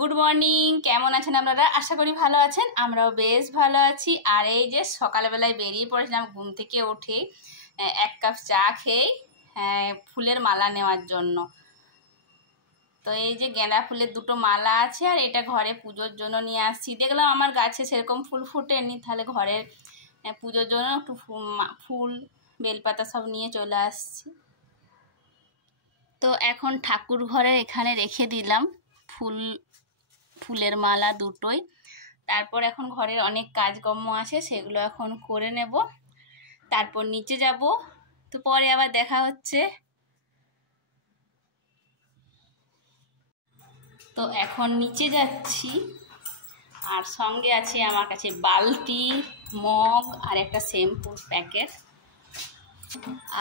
Good morning, কেমন আছেন আপনারা? আশা করি ভালো আছেন, আমরাও বেশ ভালো আছি। আর এই যে সকালবেলায় বেরিয়ে পড়েছিলাম ঘুম থেকে উঠে এক কাপ চা খেয়ে ফুলের মালা নেওয়ার জন্য। তো এই যে গেঁদা ফুলের দুটো মালা আছে আর এটা ঘরে পুজোর জন্য নিয়ে আসছি। দেখলাম আমার গাছে সেরকম ফুল ফুটেনি, তাহলে ঘরের পুজোর জন্য একটু ফুল বেলপাতা সব নিয়ে চলে আসছি। তো এখন ঠাকুর ঘরে এখানে রেখে দিলাম ফুলের মালা দুটোই। তারপর এখন ঘরের অনেক কাজকর্ম আছে, সেগুলো এখন করে নেব, তারপর নিচে যাব। তো পরে আবার দেখা হচ্ছে। তো এখন নিচে যাচ্ছি, আর সঙ্গে আছে আমার কাছে বালতি, মগ আর একটা শ্যাম্পুর প্যাকেট।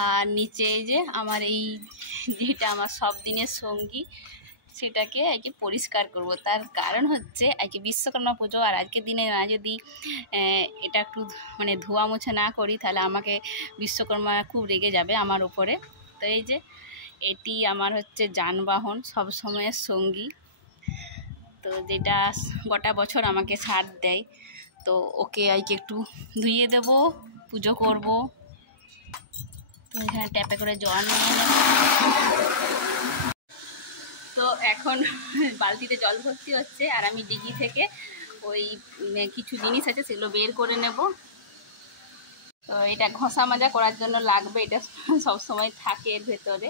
আর নিচে এই যে আমার যেটা আমার সব দিনের সঙ্গী, সেটাকে আজকে পরিষ্কার করব। তার কারণ হচ্ছে আজকে বিশ্বকর্মা পুজো, আর আজকের দিনে না যদি এটা একটু ধোয়া মোছা না করি, তাহলে আমাকে বিশ্বকর্মা খুব রেগে যাবে আমার উপরে। তো এই যে এটি আমার হচ্ছে যানবাহন, সব সময়ের সঙ্গী, তো যেটা গোটা বছর আমাকে সাথ দেয়। তো ওকে আজকে একটু ধুইয়ে দেব, পুজো করব। তো এখানে ট্যাপে করে জল নিয়ে নেব। তো এখন বালতিতে জল ভর্তি হচ্ছে, আর আমি ডিগি থেকে ওই কিছু জিনিস আছে সেগুলো বের করে নেব। তো এটা ঘষা মাজা করার জন্য লাগবে, এটা সব সময় থাকে এর ভেতরে।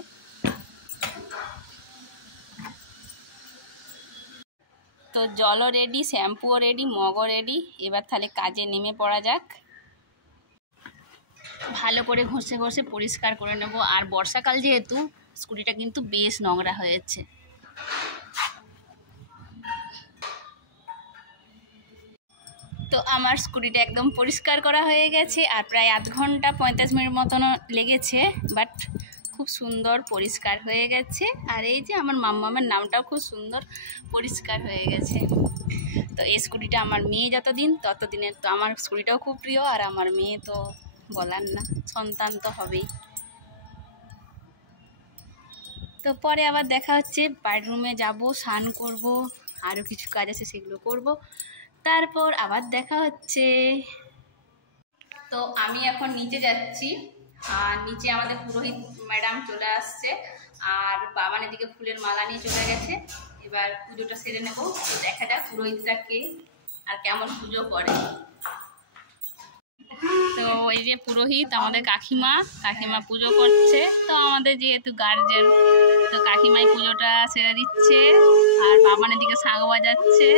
তো জলও রেডি, শ্যাম্পুও রেডি, মগও রেডি। এবার তাহলে কাজে নেমে পড়া যাক। ভালো করে ঘষে ঘষে পরিষ্কার করে নেব। আর বর্ষাকাল যেহেতু, স্কুটিটা কিন্তু বেশ নোংরা হয়েছে। তো আমার স্কুটিটা একদম পরিষ্কার করা হয়ে গেছে, আর প্রায় আধ ঘন্টা 45 মিনিট মতন লেগেছে, বাট খুব সুন্দর পরিষ্কার হয়ে গেছে। আর এই যে আমার মাম্মামের নামটাও খুব সুন্দর পরিষ্কার হয়ে গেছে। তো এই স্কুটিটা আমার মেয়ে যতদিন ততদিনের, তো আমার স্কুটিটাও খুব প্রিয়, আর আমার মেয়ে তো বলার না, সন্তান তো হবেই। তো পরে আবার দেখা হচ্ছে, বেডরুমে যাব, স্নান করব, আরও কিছু কাজ আছে সেগুলো করব, তারপর আবার দেখা হচ্ছে। তো আমি এখন নিচে যাচ্ছি, আর নিচে আমাদের পুরোহিত ম্যাডাম চলে আসছে, আর বাবান এদিকে ফুলের মালা নিয়ে চলে গেছে। এবার পুজোটা সেরে নেব। দেখা যাক পুরোহিতটা কে আর কেমন পুজো করে। তো এই যে পুরোহিত আমাদের কাকিমা পুজো করছে। তো আমাদের যেহেতু গার্জেন, তো কাকিমাই পুজোটা সেরে দিচ্ছে, আর বাবান এদিকে শাঁখ বাজাচ্ছে।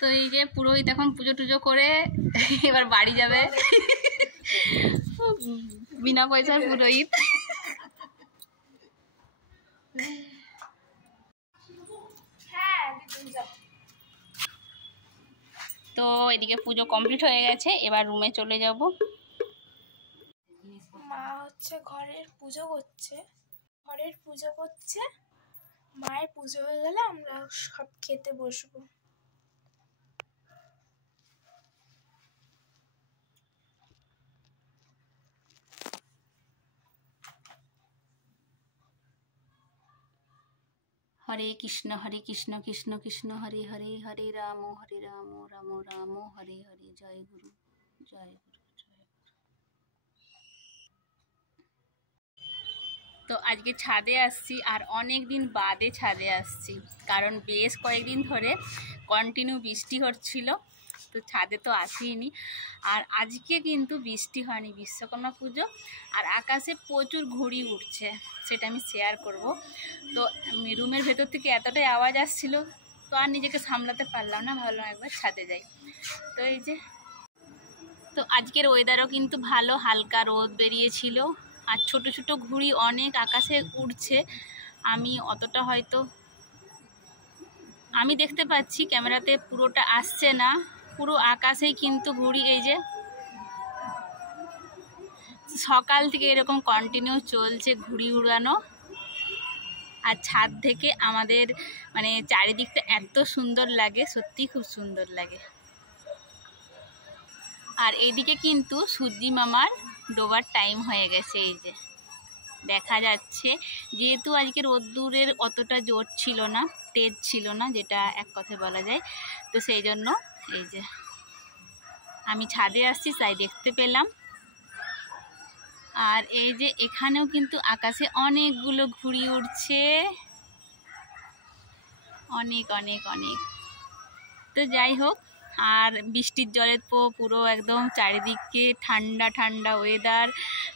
তো এই যে পুরোহিত এখন পুজো টুজো করে এবার বাড়ি যাবে। বিনা পয়সার পুরোহিত। তো এদিকে পুজো কমপ্লিট হয়ে গেছে, এবার রুমে চলে যাব। মা হচ্ছে ঘরের পুজো করছে। মায়ের পুজো হয়ে গেলে আমরা সব খেতে বসবো। হরে কৃষ্ণ কৃষ্ণ কৃষ্ণ হরে হরে, হরে রাম রাম রাম হরে হরে। জয় গুরু জয় গুরু জয় গুরু। তো আজকে ছাদে আসছি, আর অনেক দিন বাদে ছাদে আসছি, কারণ বেশ কয়েকদিন ধরে কন্টিনিউ বৃষ্টি হচ্ছিল, তো ছাদে তো আসিনি। আর আজকে কিন্তু বৃষ্টি হয়নি, বিশ্বকর্মা পুজো, আর আকাশে প্রচুর ঘুড়ি উঠছে, সেটা আমি শেয়ার করব। তো রুমের ভেতর থেকে এতটাই আওয়াজ আসছিল, তো আর নিজেকে সামলাতে পারলাম না, ভাবলাম একবার ছাদে যাই। তো এই যে, তো আজকের ওয়েদারও কিন্তু ভালো, হালকা রোদ বেরিয়েছিল, আর ছোট ছোট ঘুড়ি অনেক আকাশে উড়ছে। আমি অতটা হয়তো আমি দেখতে পাচ্ছি, ক্যামেরাতে পুরোটা আসছে না, পুরো আকাশেই কিন্তু ঘুড়ি। এই যে সকাল থেকে এরকম কন্টিনিউ চলছে ঘুড়ি উড়ানো। আর ছাদ থেকে আমাদের মানে চারিদিকটা এত সুন্দর লাগে, সত্যি খুব সুন্দর লাগে। আর এইদিকে কিন্তু সূর্যি মামার ডোবার টাইম হয়ে গেছে, এই যে দেখা যাচ্ছে। যেহেতু আজকে রোদ্দুরের অতটা জোর ছিল না, তেজ ছিল না, যেটা এক কথায় বলা যায়, তো সেই জন্য এই যে আমি ছাদে আসছি তাই দেখতে পেলাম। আর এই যে এখানেও কিন্তু আকাশে অনেকগুলো ঘুড়ি উড়ছে, অনেক অনেক অনেক। তো যাই হোক, আর বৃষ্টির জলের তো পুরো একদম চারিদিকে ঠান্ডা ঠান্ডা ওয়েদার,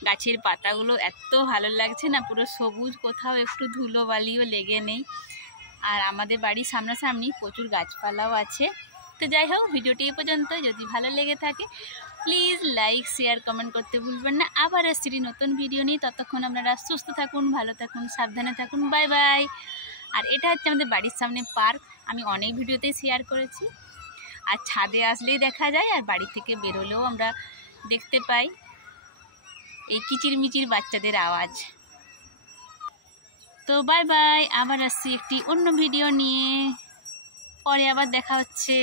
গাছের পাতাগুলো এত ভালো লাগছে না, পুরো সবুজ, কোথাও একটু ধুলো বালিও লেগে নেই। আর আমাদের বাড়ির সামনাসামনি প্রচুর গাছপালাও আছে। তো যাই হোক, ভিডিওটি এ পর্যন্ত। যদি ভালো লেগে থাকে প্লিজ লাইক শেয়ার কমেন্ট করতে ভুলবেন না। আবার আসছি নতুন ভিডিও নিয়ে, ততক্ষণ আপনারা সুস্থ থাকুন, ভালো থাকুন, সাবধানে থাকুন, বাই বাই। আর এটা হচ্ছে আমাদের বাড়ির সামনে পার্ক, আমি অনেক ভিডিওতেই শেয়ার করেছি। আর ছাদে আসলেই দেখা যায়, আর বাড়ি থেকে বেরোলেও আমরা দেখতে পাই এই কিচিরমিচির বাচ্চাদের আওয়াজ। তো বাই বাই, আবার আসছি একটি অন্য ভিডিও নিয়ে, পরে আবার দেখা হচ্ছে।